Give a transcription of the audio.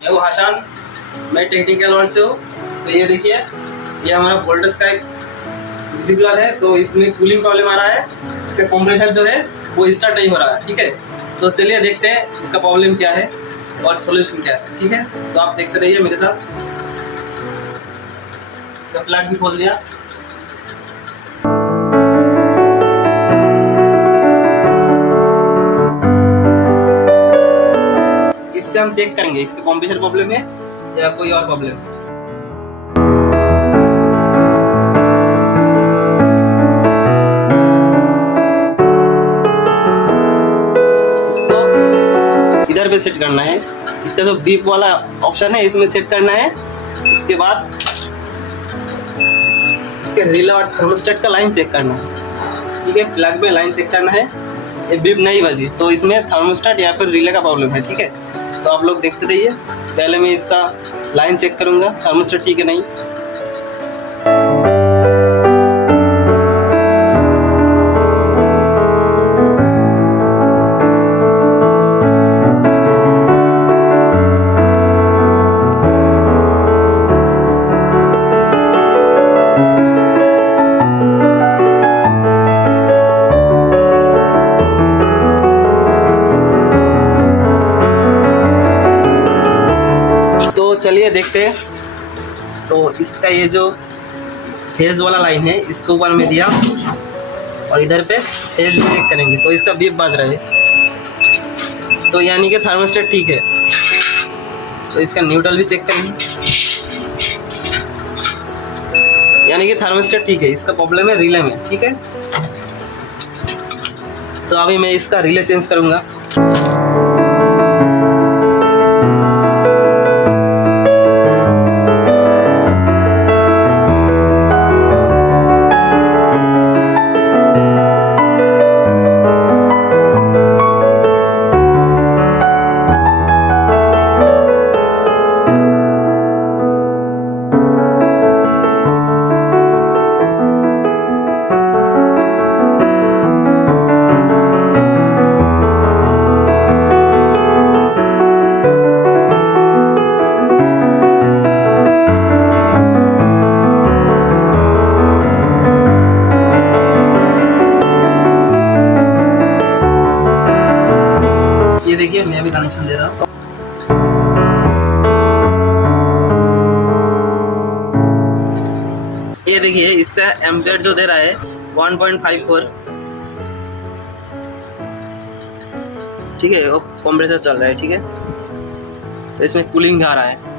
मैं हूँ हाशान, मैं टेक्निकल वर्ड से हूँ। तो ये देखिए, ये हमारा वोल्टेज का एक विजिबलर है। तो इसमें कूलिंग प्रॉब्लम आ रहा है, इसका कंप्रेसर जो है वो स्टार्ट नहीं हो रहा है। ठीक है, तो चलिए देखते हैं इसका प्रॉब्लम क्या है और सॉल्यूशन क्या है। ठीक है, तो आप देखते रहिए मेरे साथ। इसका प्लग भी खोल दिया। इससे हम चेक करेंगे इसके कंप्रेसर प्रॉब्लम है या कोई और प्रॉब्लम है। इसको इधर पे सेट करना है, इसका जो बीप वाला ऑप्शन है इसमें सेट करना है। इसके बाद इसके रिले और थर्मोस्टेट का लाइन चेक करना है। ठीक है, प्लग में लाइन चेक करना है। ये बीप नहीं बजी तो इसमें थर्मोस्टेट या फिर रिले का प्रॉब्लम है। ठीक है, तो आप लोग देखते रहिए। पहले मैं इसका लाइन चेक करूंगा, थर्मोस्टेट ठीक है नहीं। तो चलिए देखते हैं। तो इसका ये जो फेज वाला लाइन है इसको ऊपर में दिया और इधर पे फेज भी चेक करेंगे। तो इसका बीप बज रहा है, तो यानी कि थर्मोस्टेट ठीक है। तो इसका न्यूट्रल भी चेक करेंगे, यानी कि थर्मोस्टेट ठीक है। इसका प्रॉब्लम है रिले में। ठीक है, तो अभी मैं इसका रिले चेंज करूंगा। ये देखिए, मैं भी कनेक्शन दे रहा हूँ। ये देखिए, इसका एम्पियर जो दे रहा है 1.54। ठीक है, वो कंप्रेसर चल रहा है। ठीक है, तो इसमें कूलिंग भी आ रहा है।